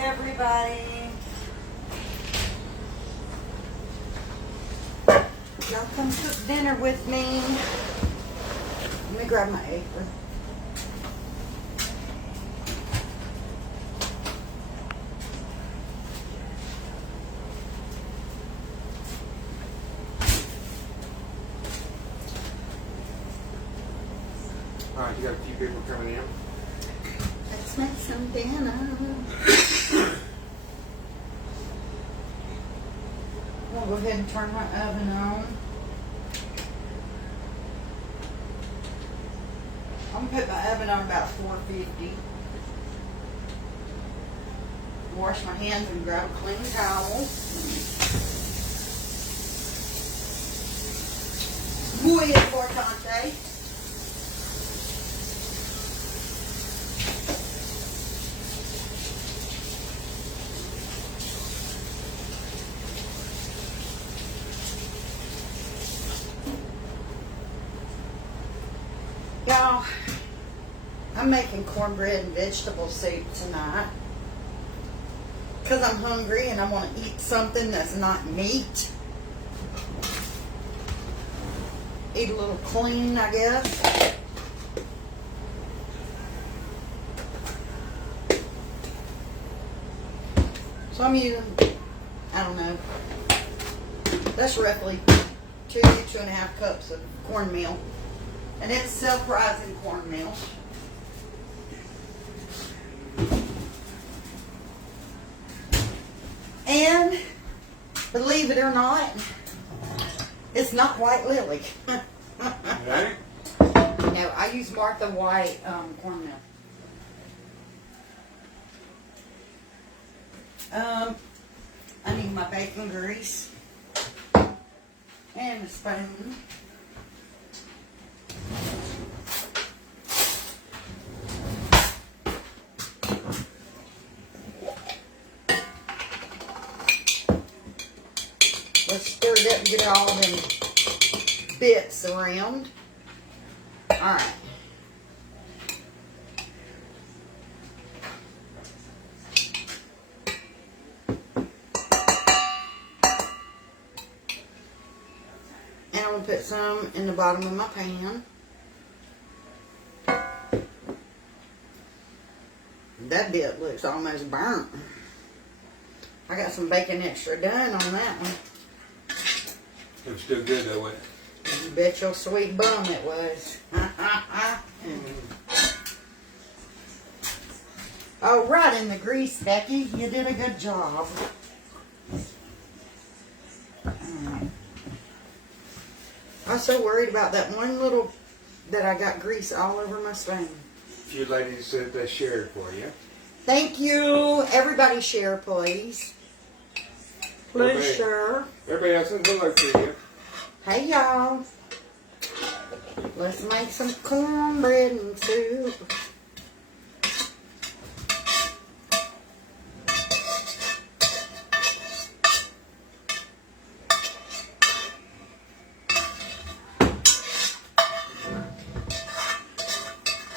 everybody. Y'all come cook dinner with me. Let me grab my apron. Alright, you got a few people coming in. Let's make some dinner. I'm gonna go ahead and turn my oven on. I'm gonna put my oven on about 450. Wash my hands and grab a clean towel. Muy importante. Y'all, I'm making cornbread and vegetable soup tonight because I'm hungry and I want to eat something that's not meat. Eat a little clean, I guess. So I'm using, I don't know, that's roughly 2.5 cups of cornmeal. And it's self-rising cornmeal. And believe it or not, it's not white lily. Okay. No, I use Martha White cornmeal. I need my bacon grease and a spoon. Let's stir it up and get all them bits around. Alright. And I'm going to put some in the bottom of my pan. That bit looks almost burnt. I got some bacon extra done on that one. It was still good though, wasn't it? You bet your sweet bum it was. Oh, right in the grease, Becky. You did a good job. I was so worried about that one little that I got grease all over my spoon. A few ladies said they shared for you. Thank you. Everybody share, please. Please share. Everybody else says hello to you. Hey, y'all. Let's make some cornbread and soup.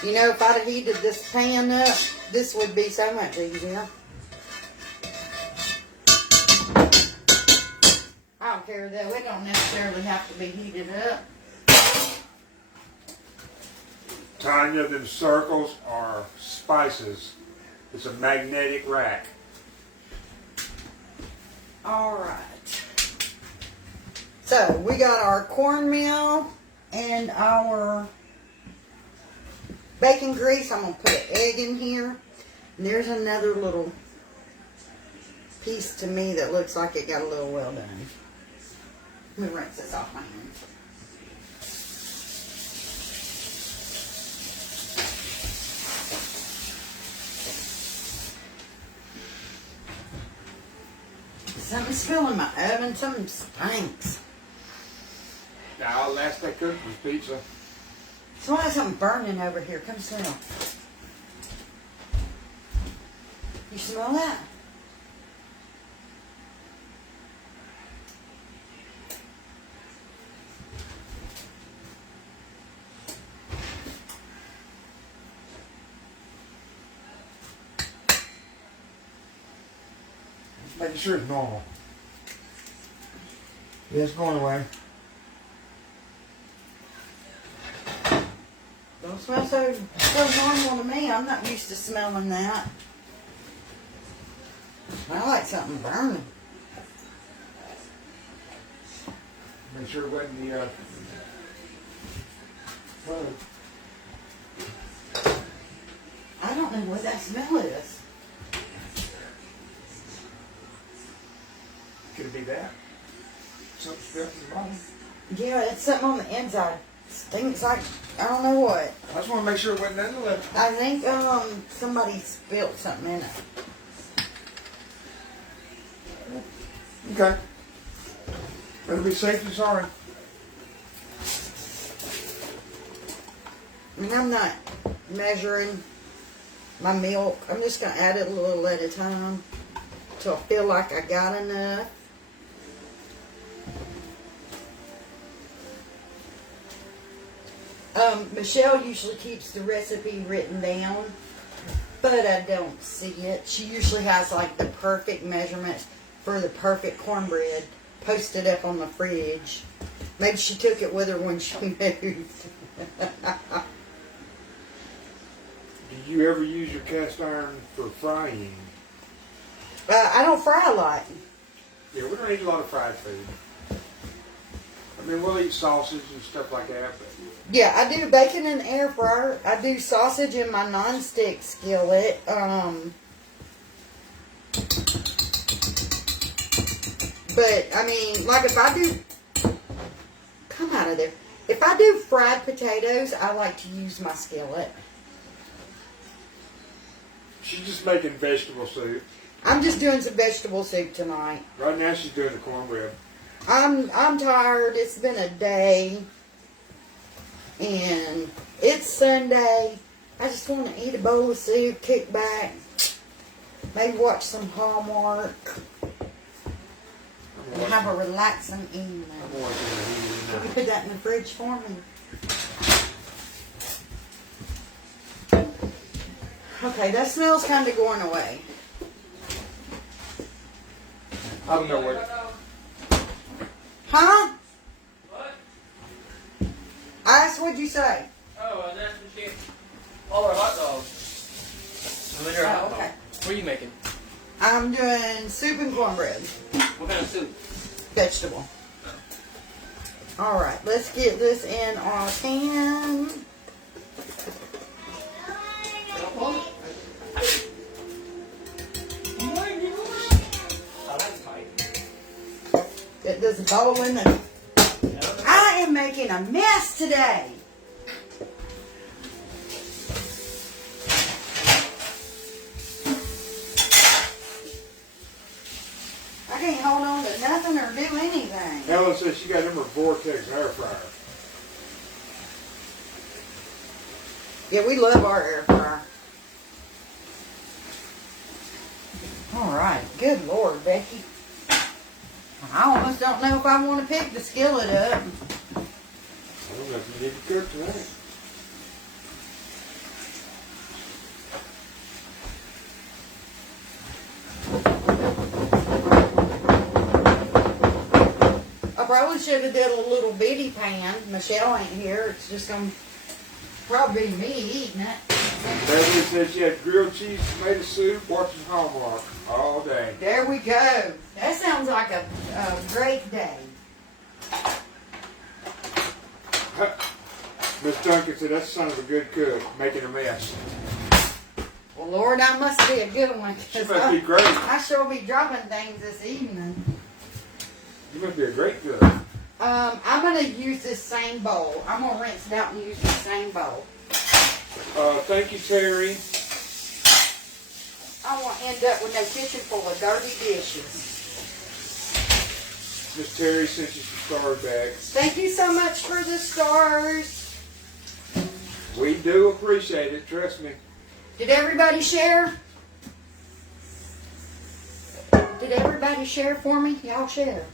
You know, if I'd have heated this pan up, this would be so much easier. I don't care though, it don't necessarily have to be heated up. Tanya, them circles are spices. It's a magnetic rack. Alright. So, we got our cornmeal and our bacon grease. I'm going to put an egg in here. And there's another little piece to me that looks like it got a little well done. Let me rinse this off my hands. Something's filling my oven. Something stinks. Now, last I cooked was pizza. So I have something burning over here. Come smell. You smell that? Making sure it's normal. Yeah, it's going away. Don't smell so normal to me. I'm not used to smelling that. I like something burning. Make sure it wasn't the bug. I don't know what that smell is. Could it be that? Something stuck in the bottom? Yeah, it's something on the inside. Stinks like, I don't know what. I just want to make sure it wasn't nothing left. I think somebody spilled something in it. Okay. Better be safe than sorry. I mean, I'm not measuring my milk. I'm just going to add it a little at a time until I feel like I got enough. Michelle usually keeps the recipe written down, but I don't see it. She usually has like the perfect measurements for the perfect cornbread posted up on the fridge. Maybe she took it with her when she moved. Do you ever use your cast iron for frying? I don't fry a lot. Yeah, we don't eat a lot of fried food. I mean, we'll eat sausage and stuff like that, but Yeah, I do bacon in the air fryer. I do sausage in my non-stick skillet. But, I mean, like if I do... Come out of there. If I do fried potatoes, I like to use my skillet. she's just making vegetable soup. I'm just doing some vegetable soup tonight. Right now she's doing the cornbread. I'm tired. It's been a day. And it's Sunday. I just want to eat a bowl of soup, kick back, maybe watch some Hallmark, and have a relaxing evening. I'm watching the TV You now. put that in the fridge for me. Okay, that smell's kind of going away. I don't know what. Huh? What? I asked, what'd you say? Oh, that's the shit. All our hot dogs. I made her a hot Oh, okay. dog. What are you making? I'm doing soup and cornbread. What kind of soup? Vegetable. Alright, let's get this in our pan. There's a bowl in the... I am making a mess today. I can't hold on to nothing or do anything. Ellen says she got him her Vortex air fryer. Yeah, we love our air fryer. Alright, good Lord, Becky. I almost don't know if I want to pick the skillet up. I don't know if you need to cook tonight. I probably should have did a little bitty pan. Michelle ain't here. It's just going to probably be me eating it. Beverly said she had grilled cheese, tomato soup, watching Hallmark all day. There we go. That sounds like a great day. Miss Duncan said that son of a good cook, making a mess. Well, Lord, I must be a good one. 'Cause She must be great. I sure be dropping things this evening. You must be a great cook. I'm going to use this same bowl. I'm going to rinse it out and use the same bowl. Thank you, Terry. I won't end up with no kitchen full of dirty dishes. Miss Terry sent you some star bags. Thank you so much for the stars. We do appreciate it, trust me. Did everybody share? Did everybody share for me? Y'all share.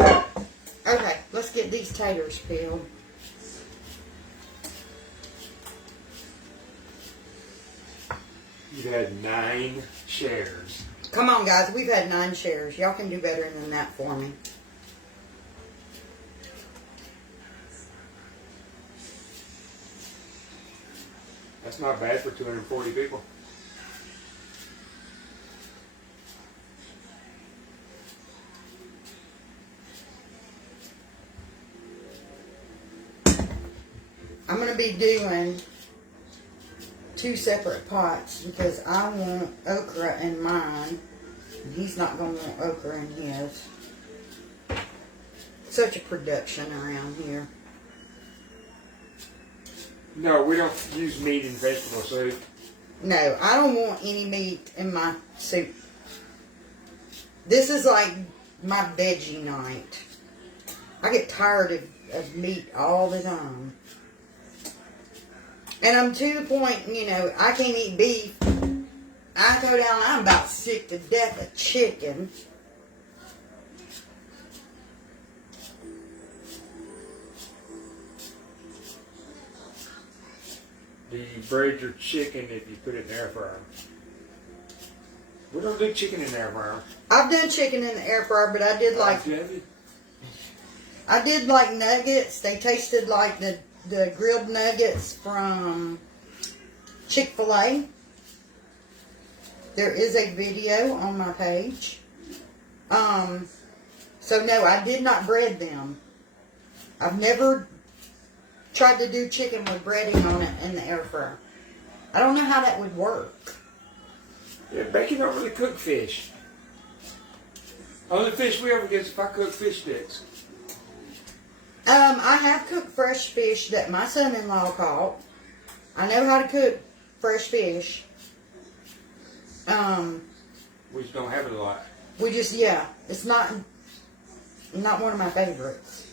Okay, let's get these taters peeled. You had 9 shares. Come on, guys. We've had 9 shares. Y'all can do better than that for me. That's not bad for 240 people. I'm going to be doing 2 separate pots because I want okra in mine. And he's not going to want okra in his. Such a production around here. No, we don't use meat in vegetable soup. No, I don't want any meat in my soup. This is like my veggie night. I get tired of meat all the time. And I'm to the point, you know, I can't eat beef. I go down, I'm about sick to death of chicken. Do you braid your chicken if you put it in the air fryer? We don't do chicken in the air fryer. I've done chicken in the air fryer, but I did like nuggets. They tasted like the grilled nuggets from Chick-fil-A. There is a video on my page. So no, I did not bread them. I've never tried to do chicken with breading on it in the air fryer. I don't know how that would work. Yeah, Becky don't really cook fish. Only fish we ever get is if I cook fish sticks. I have cooked fresh fish that my son-in-law caught. I know how to cook fresh fish. We just don't have it a lot. We just, yeah, it's not one of my favorites.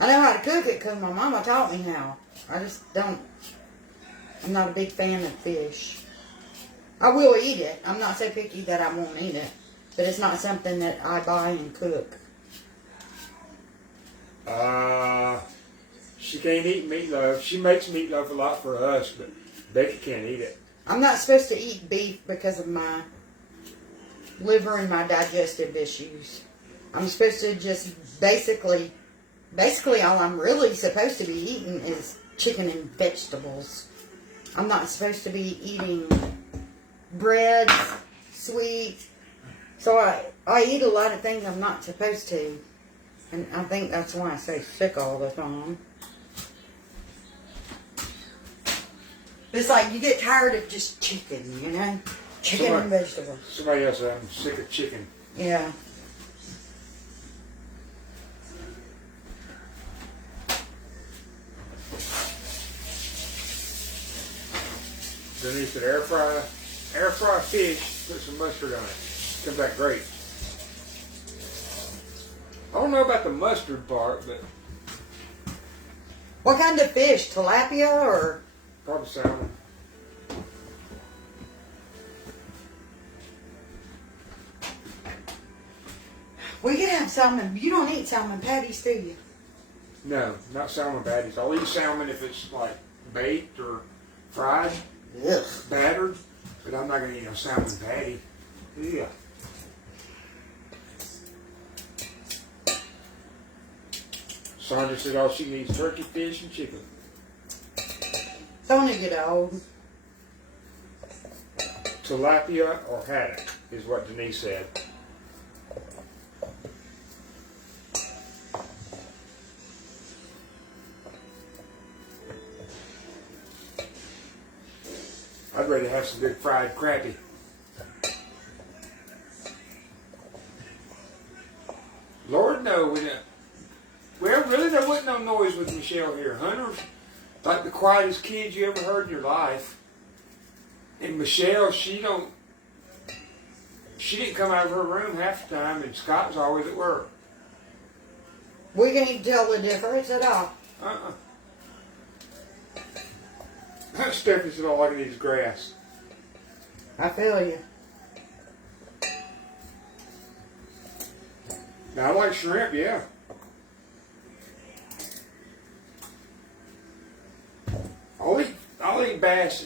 I know how to cook it because my mama taught me how. I just don't, I'm not a big fan of fish. I will eat it. I'm not so picky that I won't eat it. But it's not something that I buy and cook. She can't eat meatloaf. She makes meatloaf a lot for us, but Becky can't eat it. I'm not supposed to eat beef because of my liver and my digestive issues. I'm supposed to just basically all I'm really supposed to be eating is chicken and vegetables. I'm not supposed to be eating bread, sweets. So I eat a lot of things I'm not supposed to. And I think that's why I stay sick all the time. It's like you get tired of just chicken, you know? Chicken and vegetables. Somebody else said I'm sick of chicken. Yeah. Denise said air fry fish, put some mustard on it. Comes out great. I don't know about the mustard part, but What kind of fish? Tilapia or? probably salmon. We can have salmon. You don't eat salmon patties, do you? No, not salmon patties. I'll eat salmon if it's like baked or fried, Ugh. battered, but I'm not going to eat a salmon patty. Yeah. Sandra said all she needs turkey, fish, and chicken. Don't get old. Tilapia or haddock is what Denise said. I'd rather have some good fried crappie. Lord, no, we didn't. Well, really, there wasn't no noise with Michelle here. Hunter's like the quietest kid you ever heard in your life. And Michelle, she didn't come out of her room half the time, and Scott was always at work. We can't tell the difference at all. Stephanie said all I can eat is grass. I feel you. Now, I like shrimp, yeah. I'll eat bass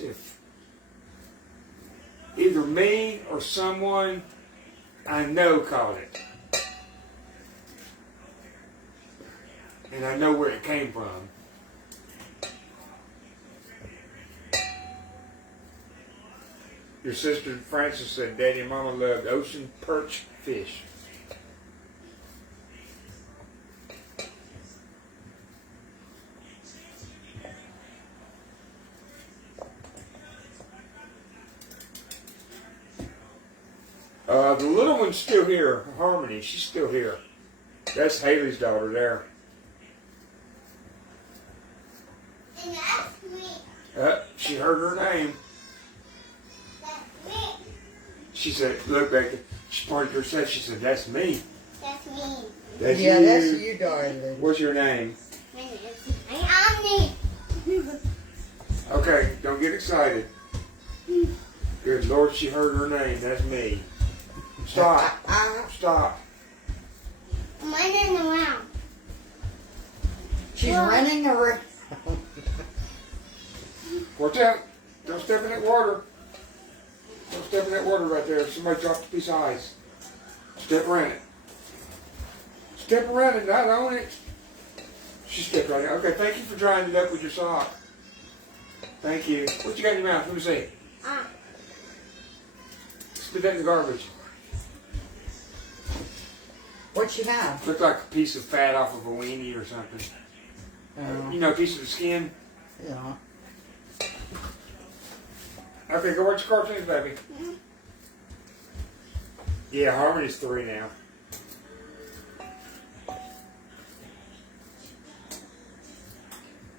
either me or someone I know caught it. And I know where it came from. Your sister Frances said Daddy and Mama loved ocean perch fish. The little one's still here, Harmony. She's still here. That's Haley's daughter there. And that's me. She heard her name. That's me. She said, look back. She pointed to herself. She said, that's me. That's me. That's Yeah, you. that's you, darling. What's your name? My name's Omni. Okay, don't get excited. Good Lord, she heard her name. That's me. Stop. Stop. I'm running around. She's running around. Watch out. Don't step in that water. Don't step in that water right there. Somebody dropped a piece of ice. Step around it. Step around it, not on it. She stepped right in. Okay, thank you for drying it up with your sock. Thank you. What you got in your mouth? Let me see. Spit that in the garbage. What you have? Looked like a piece of fat off of a weenie or something. You know, a piece of the skin. Yeah. Okay, go watch your cartoons, baby. Yeah, Harmony's 3 now.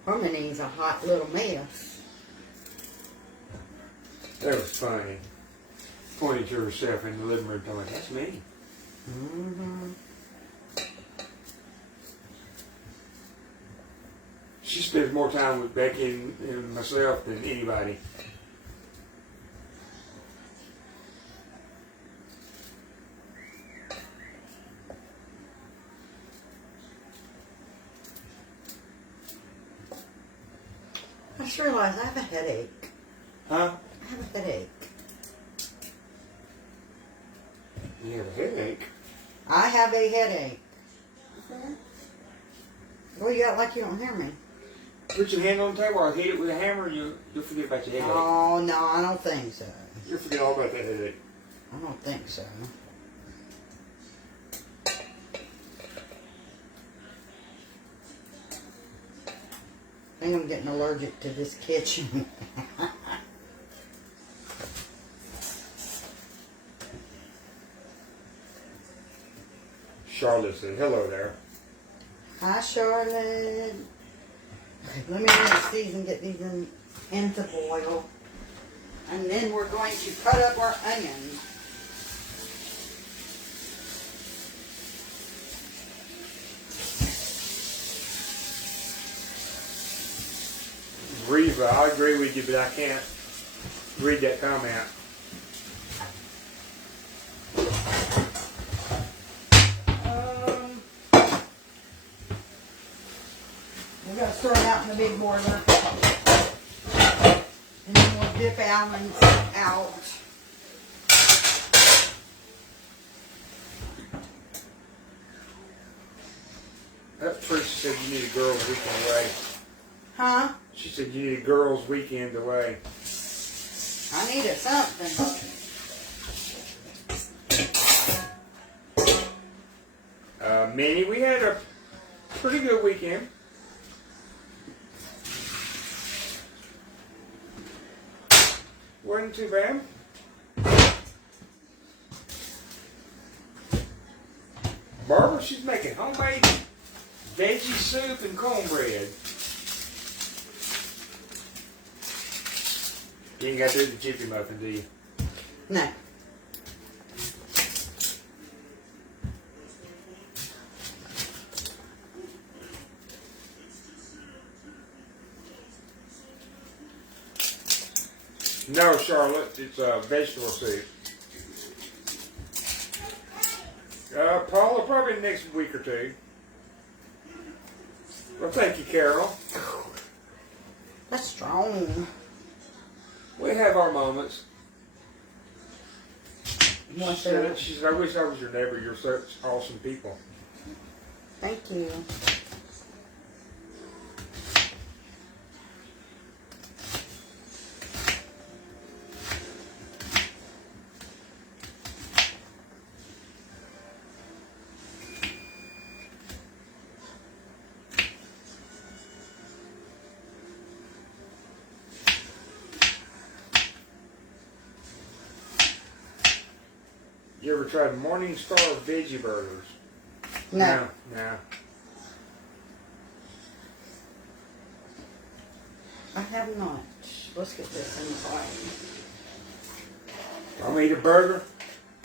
Harmony's a hot little mess. That was funny. Pointing to herself in the living room, going, that's me. Mm-hmm. She spends more time with Becky and myself than anybody. I just realized I have a headache. Huh? I have a headache. You have a headache? I have a headache. Well, you act like you don't hear me. Put your hand on the table, I'll hit it with a hammer and you'll forget about your headache. Oh, no, I don't think so. You'll forget all about that headache. I don't think so. I think I'm getting allergic to this kitchen. Charlotte said, hello there. Hi, Charlotte. Okay, let me mix these and get these into boil. And then we're going to cut up our onions. Reva, I agree with you, but I can't read that comment. We're going to throw it out in the big boiler. And then we'll dip almonds out. That Tricia said you need a girls' weekend away. Huh? She said you need a girls' weekend away. I needed something. Minnie, we had a pretty good weekend. Wasn't too bad. Barbara, she's making homemade veggie soup and cornbread. You ain't got to do the chicken muffin, do you? No. No, Charlotte, it's a vegetable soup. Paula, probably next week or two. Well, thank you, Carol. That's strong. We have our moments. want She to. said, I wish I was your neighbor. You're such awesome people. Thank you. You ever tried Morningstar veggie burgers? No. No. I have not. Let's get this in the fire. I'm gonna eat a burger.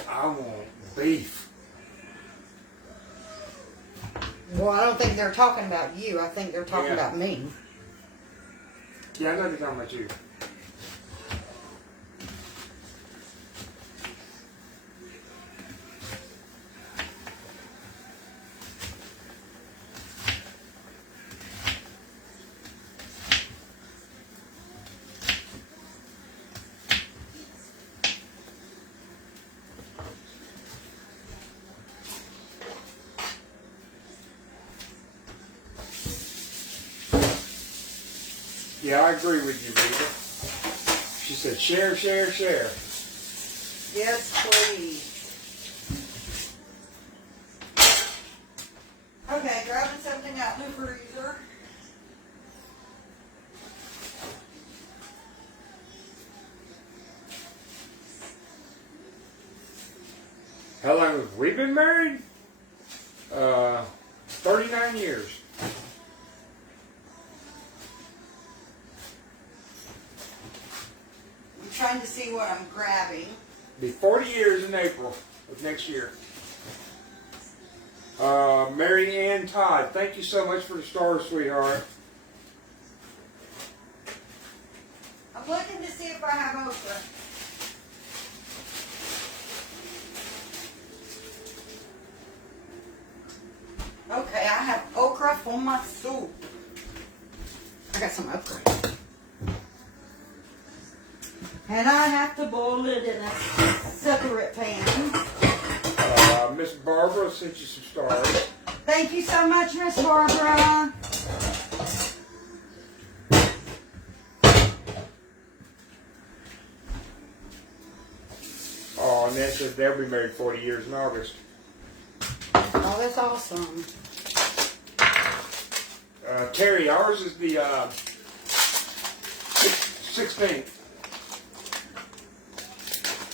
I want beef. Well, I don't think they're talking about you. I think they're talking Yeah. about me. Yeah, I know they're talking about you. Yeah, I agree with you, Rita. She said, share, share, share. Yes, please. Okay, grabbing something out of the freezer. How long have we been married? 39 years. I'm trying to see what I'm grabbing. Be 40 years in April of next year. Mary Ann Todd, thank you so much for the stars, sweetheart. I'm looking to see if I have okra. Okay, I have okra for my soup. I got some okra. And I have to boil it in a separate pan. Miss Barbara sent you some stars. Thank you so much, Miss Barbara. Oh, and that said they'll be married 40 years in August. Oh, that's awesome. Terry, ours is the 16th.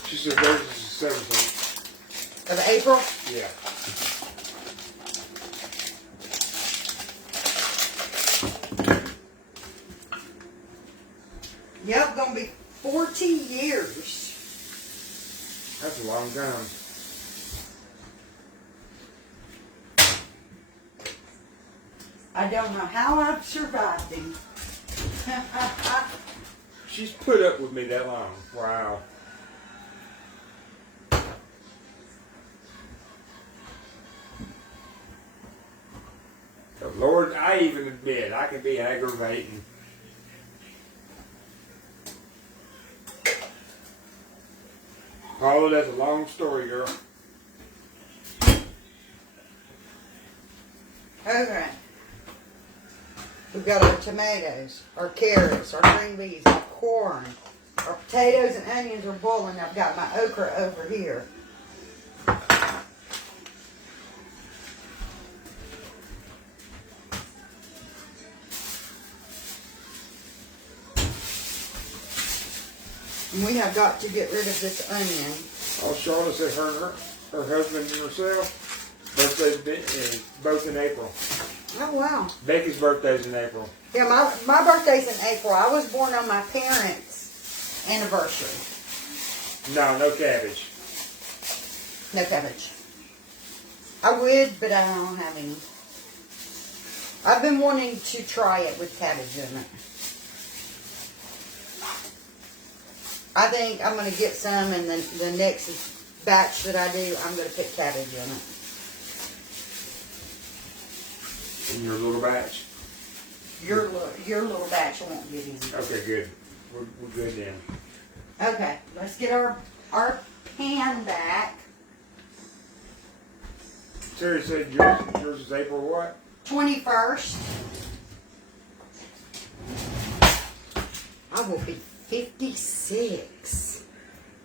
She said theirs is the 17th. Of April? Yeah. Yep, gonna be 40 years. That's a long time. I don't know how I've survived him. She's put up with me that long. Wow. But Lord, I even admit I can be aggravating. Paula, that's a long story, girl. Okay. We've got our tomatoes, our carrots, our green beans, our corn, our potatoes and onions are boiling. I've got my okra over here. And we have got to get rid of this onion. Oh, Charlotte said her husband and herself, birthdays both in April. Oh, wow. Becky's birthday's in April. Yeah, my birthday's in April. I was born on my parents' anniversary. No cabbage. No cabbage. I would, but I don't have any. I've been wanting to try it with cabbage in it. I think I'm going to get some, and the next batch that I do, I'm going to put cabbage in it. In your little batch. Your little batch won't get in. Okay, good. We're good then. Okay, let's get our pan back. Terry said yours is April what? 21st. I will be 56.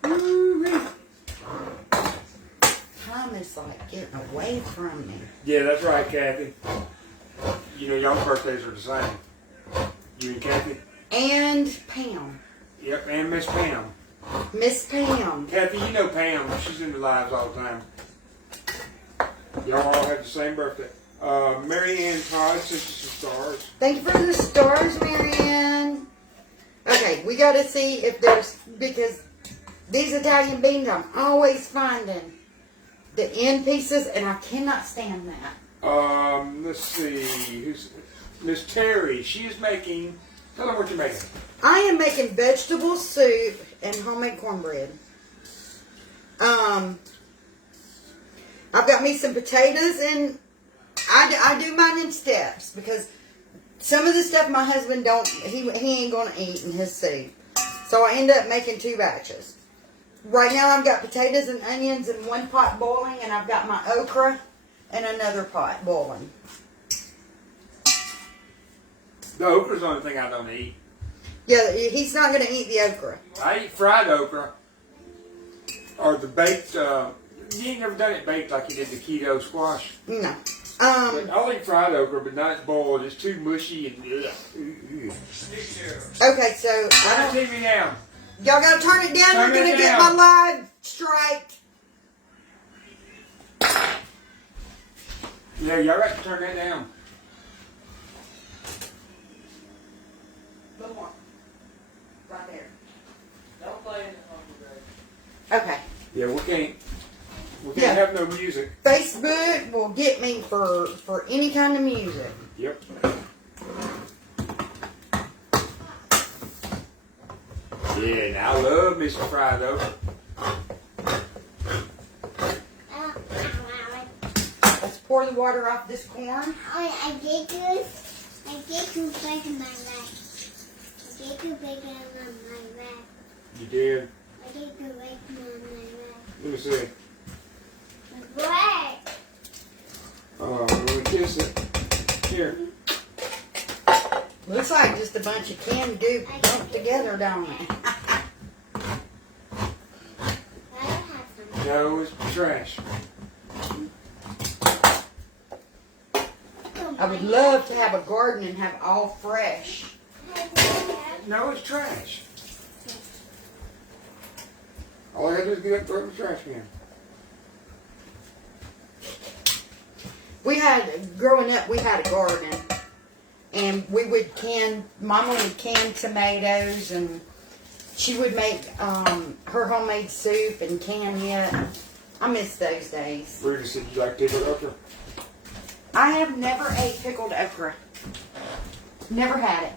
Woo-wee. Time is like getting away from me. Yeah, that's right, Kathy. You know, y'all's birthdays are the same. You and Kathy? And Pam. Yep, and Miss Pam. Miss Pam. Kathy, you know Pam. She's in the lives all the time. Y'all all have the same birthday. Mary Ann Todd sent you some stars. Thank you for the stars, Marianne. Okay, we got to see if there's, because these Italian beans, I'm always finding the end pieces, and I cannot stand that. Let's see. Who's Miss Terry? She is making. Tell them what you're making. I am making vegetable soup and homemade cornbread. I've got me some potatoes, and I do mine in steps because some of the stuff my husband he ain't gonna eat in his soup. So I end up making 2 batches. Right now I've got potatoes and onions in one pot boiling, and I've got my okra in another pot boiling. The okra's the only thing I don't eat. Yeah, he's not gonna eat the okra. I eat fried okra. Or the baked, you ain't never done it baked like you did the keto squash. No. But I'll eat fried okra, but not boiled. It's too mushy and ugh. Okay, so Turn the TV down. y'all gotta turn it down. Turn You're it gonna get down. my live strike. Yeah, y'all got to turn that down. Little more. Right there. Don't play in the Cornbread. Okay. Yeah, we can't Yeah. have no music. Facebook will get me for any kind of music. Yep. Yeah, and I love me some fried okra. Let's pour the water off this corn. I get to break my leg. I get to break my leg. You did. I get to break my leg. Let me see. Break. Oh, I'm gonna kiss it. Here. Looks like just a bunch of canned goop lumped together, don't it? No, it's trash. I would love to have a garden and have all fresh. No, it's trash. All I gotta do is get up and throw it in the trash can. Growing up, we had a garden. And we would Mama would can tomatoes, and she would make her homemade soup and can it. I miss those days. Rudy said you like pickled okra. I have never ate pickled okra. Never had it.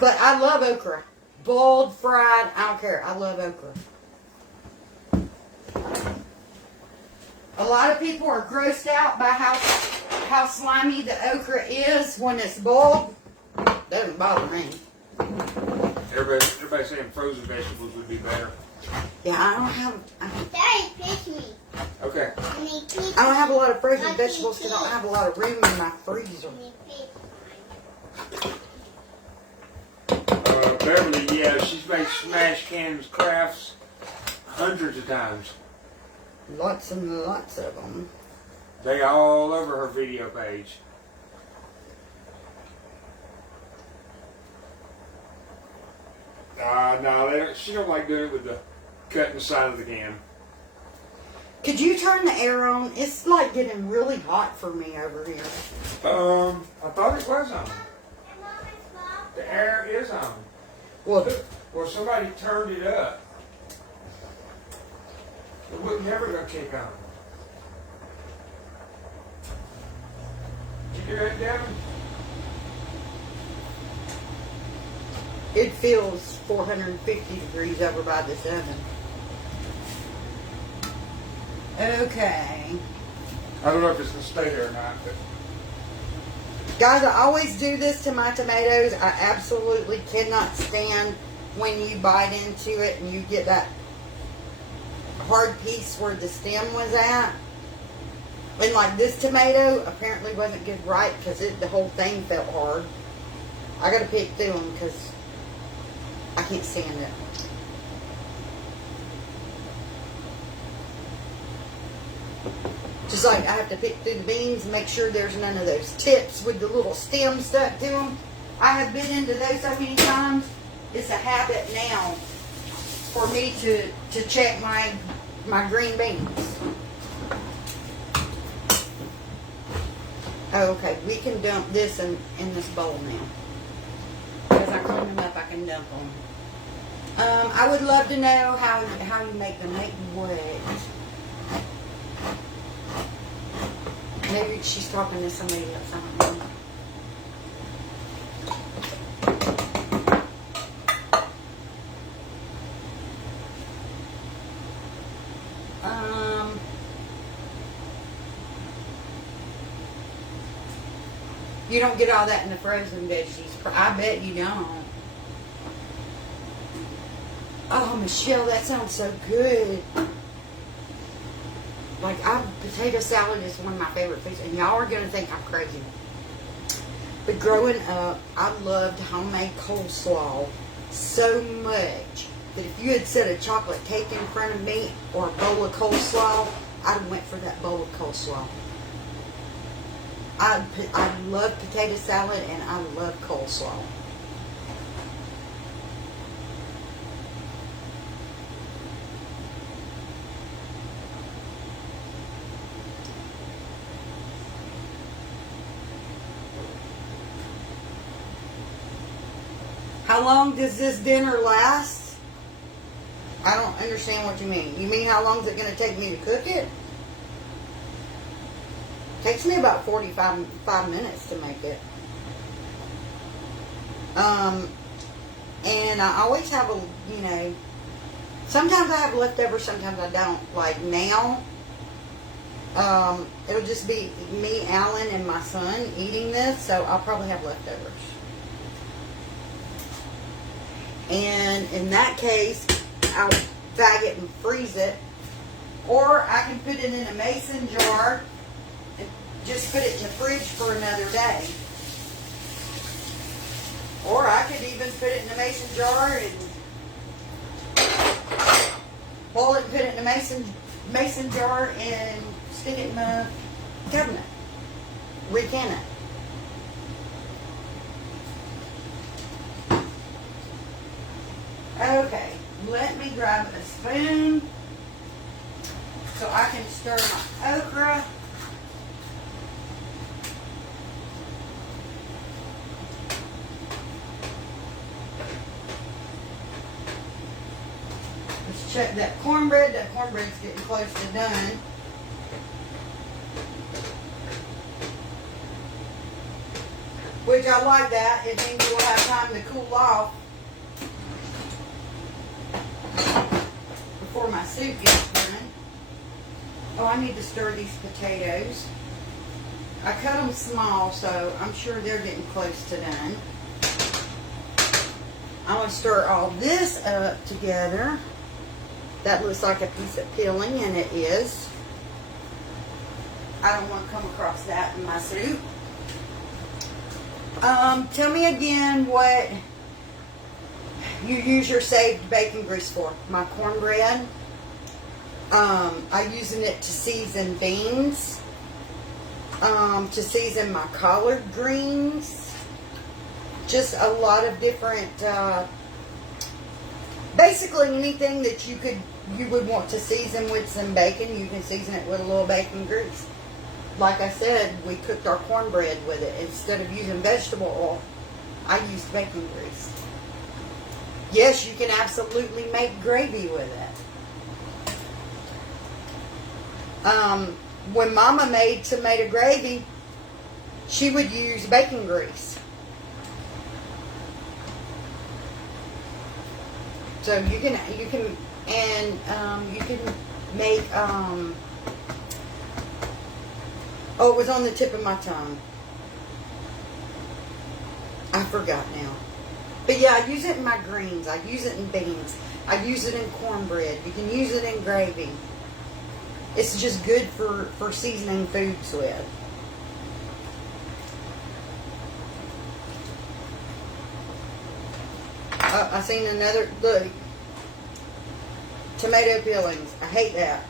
But I love okra. Boiled, fried, I don't care. I love okra. A lot of people are grossed out by how slimy the okra is when it's boiled. Doesn't bother me. Everybody's saying frozen vegetables would be better. Yeah, I don't have. Daddy, pitch me. Okay. I don't have a lot of frozen vegetables because I don't have a lot of room in my freezer. Beverly, yeah, she's made smash cans crafts hundreds of times. Lots and lots of them. They all over her video page. No, she don't like doing it with the cutting the side of the can. Could you turn the air on? It's like getting really hot for me over here. I thought it was on. The air is on. Well, Somebody turned it up. It wasn't never gonna kick on. Did you hear that, Devin? it feels 450 degrees over by this oven. Okay. I don't know if it's gonna stay there or not, but Guys, I always do this to my tomatoes. I absolutely cannot stand when you bite into it and you get that hard piece where the stem was at. And like this tomato apparently wasn't good right because the whole thing felt hard. I gotta pick through them because I can't stand it. Just like I have to pick through the beans and make sure there's none of those tips with the little stem stuck to them. I have been into those so many times. It's a habit now for me to check my green beans. Oh, okay, we can dump this in this bowl now. Because I clean them up, I can dump them. I would love to know how you make them. Make what? Maybe she's talking to somebody else. I don't know. You don't get all that in the frozen veggies. I bet you don't. Oh, Michelle, that sounds so good. Like, potato salad is one of my favorite foods, and y'all are going to think I'm crazy. But growing up, I loved homemade coleslaw so much that if you had set a chocolate cake in front of me or a bowl of coleslaw, I'd have went for that bowl of coleslaw. I love potato salad and I love coleslaw. How long does this dinner last? I don't understand what you mean. You mean how long is it going to take me to cook it? Takes me about 45 minutes to make it. And I always have sometimes I have leftovers, sometimes I don't. Like now, it'll just be me, Alan, and my son eating this, so I'll probably have leftovers. And in that case, I'll bag it and freeze it. Or I can put it in a mason jar and just put it in the fridge for another day. Or I could even put it in a mason jar and boil it and put it in a mason jar and stick it in the cabinet. Recan it. Okay, let me grab a spoon so I can stir my okra. Let's check that cornbread. That cornbread's getting close to done. Which I like that. It means we'll have time to cool off before my soup gets done. Oh, I need to stir these potatoes. I cut them small, so I'm sure they're getting close to done. I'm going to stir all this up together. That looks like a piece of peeling, and it is. I don't want to come across that in my soup. Tell me again what you use your saved bacon grease for. My cornbread. I'm using it to season beans. To season my collard greens. Just a lot of different, basically anything that you would want to season with some bacon, you can season it with a little bacon grease. Like I said, we cooked our cornbread with it. Instead of using vegetable oil, I used bacon grease. Yes, you can absolutely make gravy with it. When Mama made tomato gravy, she would use bacon grease. So you can make, oh, it was on the tip of my tongue. I forgot now. But yeah, I use it in my greens. I use it in beans. I use it in cornbread. You can use it in gravy. It's just good for seasoning foods with. I seen another, look, tomato peelings. I hate that.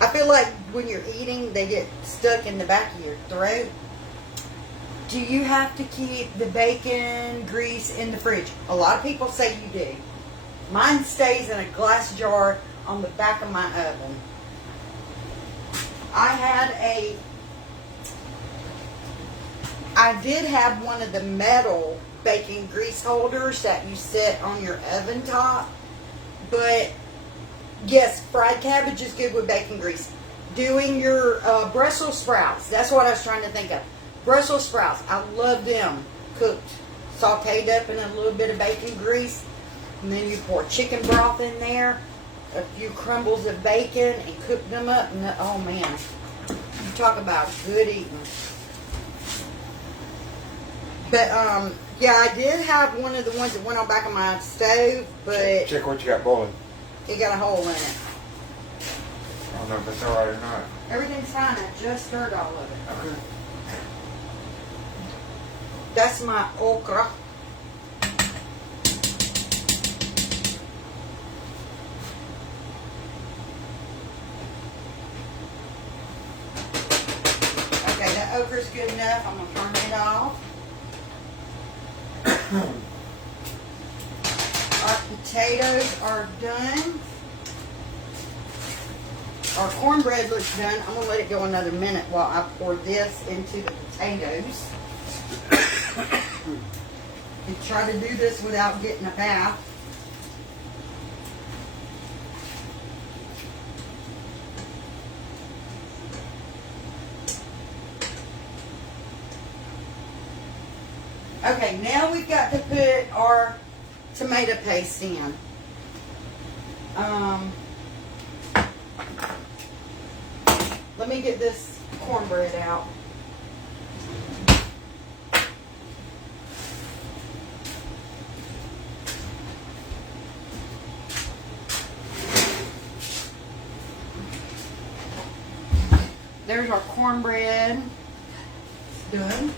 I feel like when you're eating, they get stuck in the back of your throat. Do you have to keep the bacon grease in the fridge? A lot of people say you do. Mine stays in a glass jar on the back of my oven. I did have one of the metal bacon grease holders that you set on your oven top. But yes, fried cabbage is good with bacon grease. Doing your Brussels sprouts, that's what I was trying to think of. Brussels sprouts, I love them cooked, sauteed up in a little bit of bacon grease. And then you pour chicken broth in there, a few crumbles of bacon, and cook them up. And oh man, you talk about good eating. But yeah, I did have one of the ones that went on back of my stove, but Check what you got boiling. it got a hole in it. I don't know if it's alright or not. Everything's fine. I just stirred all of it. Okay. That's my okra. Okay, that okra's good enough. I'm gonna turn it off. Our potatoes are done. Our cornbread looks done. I'm gonna let it go another minute while I pour this into the potatoes. You try to do this without getting a bath. Okay, now we've got to put our tomato paste in. Let me get this cornbread out. There's our cornbread. It's done.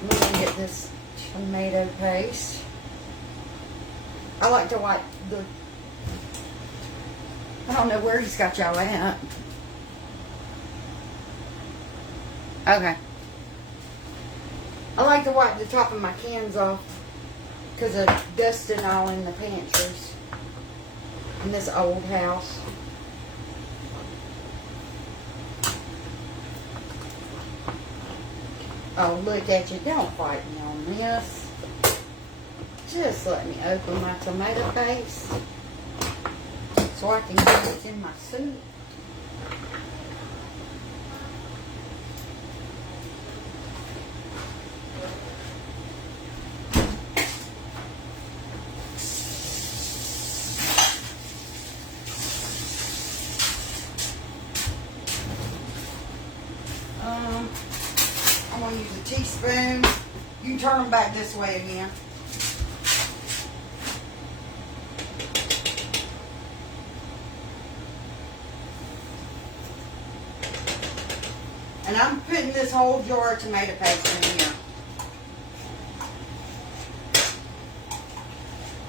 We're going to get this tomato paste. I like to wipe the... I don't know where he's got y'all at. Okay. I like to wipe the top of my cans off because of dust and all in the pantries in this old house. Oh, look at you. Don't fight me on this. Just let me open my tomato paste so I can get it in my soup. I'm going to use a teaspoon. You can turn them back this way again. And I'm putting this whole jar of tomato paste in here.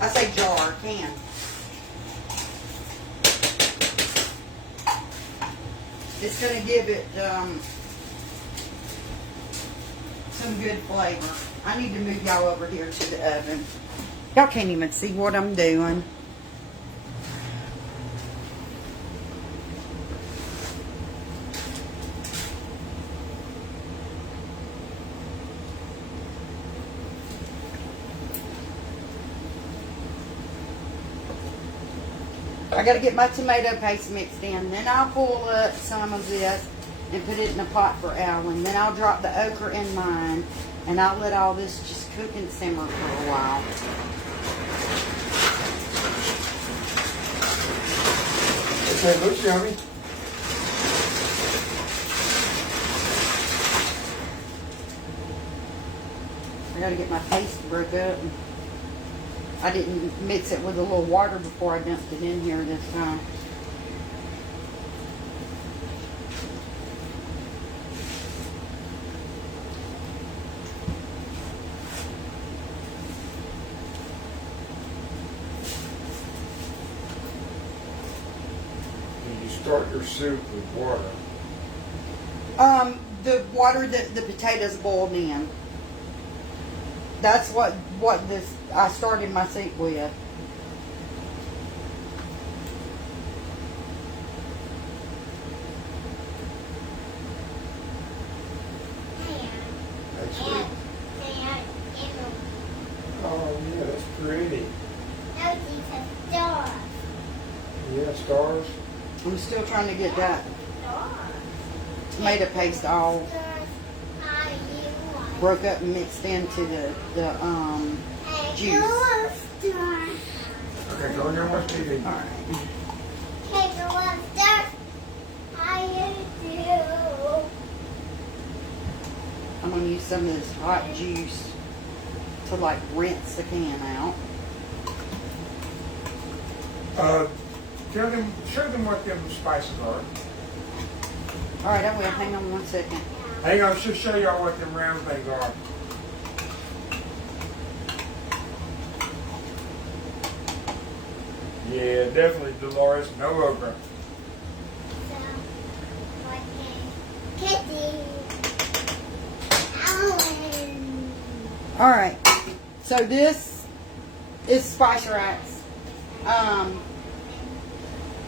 I say jar, can. It's going to give it some good flavor. I need to move y'all over here to the oven. Y'all can't even see what I'm doing. I got to get my tomato paste mixed in. Then I'll pull up some of this and put it in a pot for Alan. Then I'll drop the okra in mine. And I'll let all this just cook and simmer for a while. Okay, looks yummy. gotta get my paste broke up. I didn't mix it with a little water before I dumped it in here this time. You start your soup with water. The water that the potatoes boiled in. That's what this I started my soup with. That's sweet. Oh yeah, that's pretty. Yeah, stars. I'm still trying to get that tomato paste all broke up and mixed into the juice. Okay, go in there and watch TV. All right. I'm gonna use some of this hot juice to like rinse the can out. Show them what them spices are. All right, I will. Hang on 1 second. Hang on, just show y'all what them round things are. Yeah, definitely, Dolores. No okra. All right. So this is spice racks.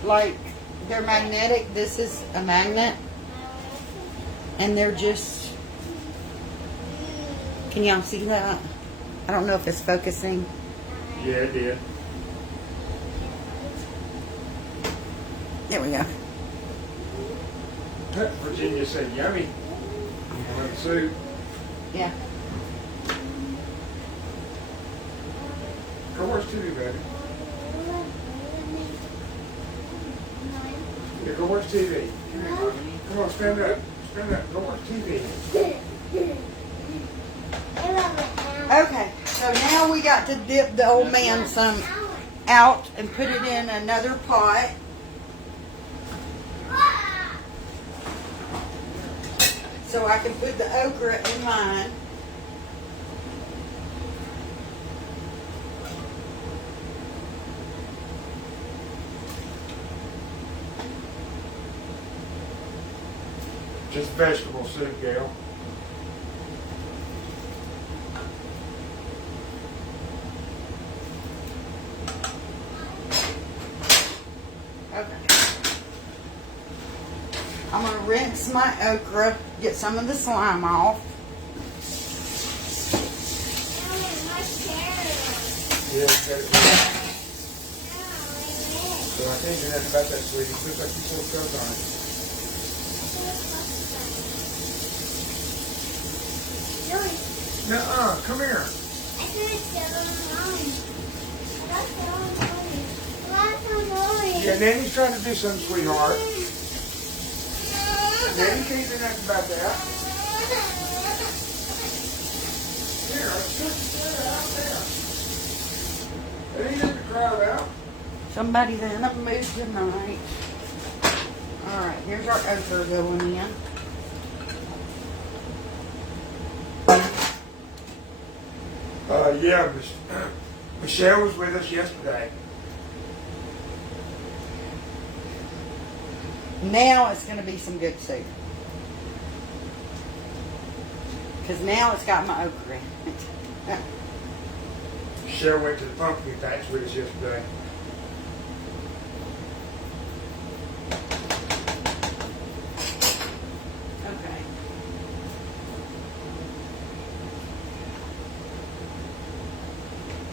Like they're magnetic. This is a magnet, and they're just. Can y'all see that? I don't know if it's focusing. Yeah, it did. There we go. Virginia said, yummy. You want the soup? Yeah. Go watch TV, baby. Yeah, go watch TV. Come here, honey. Come on, stand up. Stand up. Go watch TV. Okay. So now we got to dip the old man some out and put it in another pot. So I can put the okra in mine. Just vegetable soup, Gail. Okay. I'm going to rinse my okra, get some of the slime off. Yeah, got it. So I think that's about that, sweetie. Looks like you pulled stuff on it. Nuh-uh, come here. Yeah, Nanny's trying to do something, sweetheart. Nanny can't do nothing about that. Here, let's put it out there. It ain't in the crowd out. Somebody then up moved tonight. Alright, here's our okra going in. Yeah, Michelle was with us yesterday. Now it's going to be some good soup. Because now it's got my okra in it. Michelle went to the pumpkin patch with us yesterday. Okay.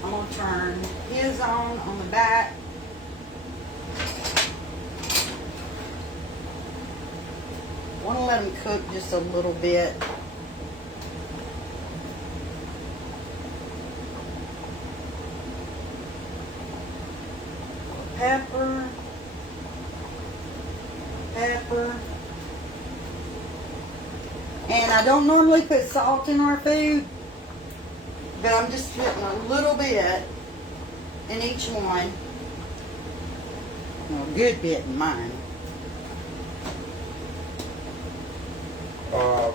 I'm going to turn his on the back. I want to let him cook just a little bit. Pepper. And I don't normally put salt in our food, But I'm just putting a little bit in each one. Well, a good bit in mine.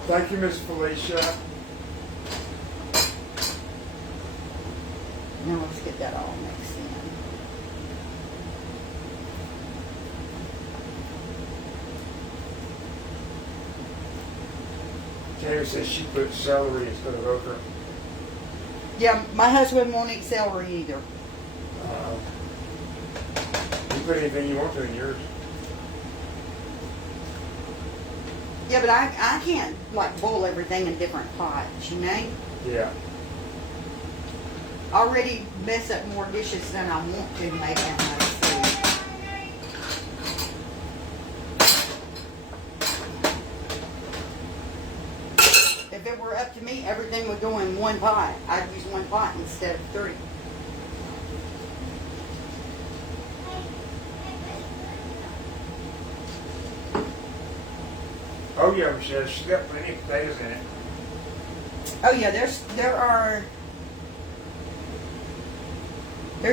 Thank you, Miss Felicia. Now let's get that all mixed in. Tammy says she put celery instead of okra. Yeah, my husband won't eat celery either. You put anything you want to in yours. Yeah, but I can't like boil everything in different pots, you know? Yeah. I already mess up more dishes than I want to make out of food. If it were up to me, everything would go in one pot. I'd use one pot instead of 3. Oh yeah, Michelle, she's got plenty of potatoes in it. Oh yeah, there's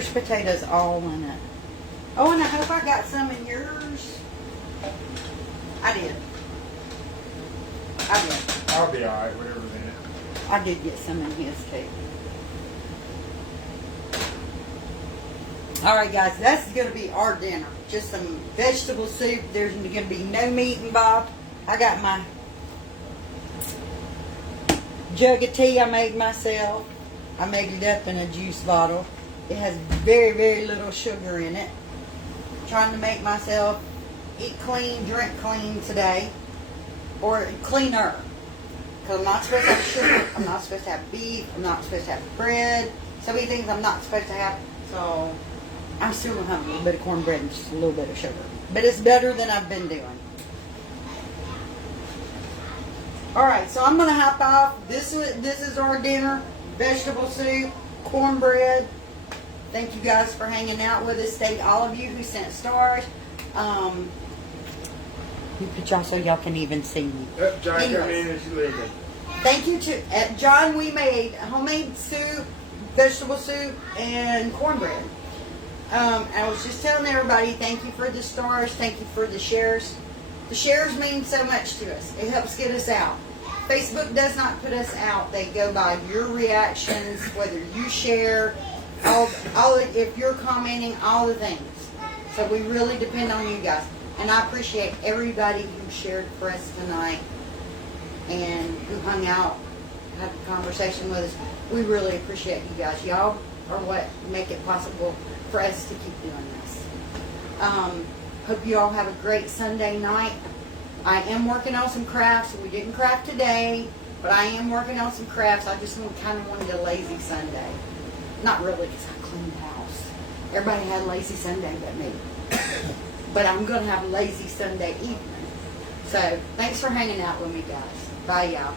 potatoes all in it. Oh, and I hope I got some in yours. I did. I'll be alright, whatever's in it. I did get some in his too. All right, guys, that's going to be our dinner. Just some vegetable soup. There's going to be no meat involved. I got my jug of tea I made myself. I made it up in a juice bottle. It has very, very little sugar in it. Trying to make myself eat clean, drink clean today. Or cleaner. Because I'm not supposed to have sugar. I'm not supposed to have beef. I'm not supposed to have bread. So many things I'm not supposed to have. So I'm still going to have a little bit of cornbread and just a little bit of sugar. But it's better than I've been doing. Alright, so I'm going to hop off. This is our dinner. Vegetable soup, cornbread. Thank you guys for hanging out with us. Thank all of you who sent stars. You put y'all so y'all can even see me. Yep, John Anyways. coming in and she's leaving. Thank you to John. We made homemade soup, vegetable soup, and cornbread. I was just telling everybody, thank you for the stars. Thank you for the shares. The shares mean so much to us. It helps get us out. Facebook does not put us out. They go by your reactions, whether you share, if you're commenting, all the things. So we really depend on you guys. And I appreciate everybody who shared for us tonight and who hung out, had a conversation with us. We really appreciate you guys. Y'all are what make it possible for us to keep doing this. Hope you all have a great Sunday night. I am working on some crafts. We didn't craft today, but I am working on some crafts. I just kind of wanted a lazy Sunday. Not really, because I cleaned the house. Everybody had a lazy Sunday but me. But I'm going to have a lazy Sunday evening. So, thanks for hanging out with me, guys. Bye, y'all.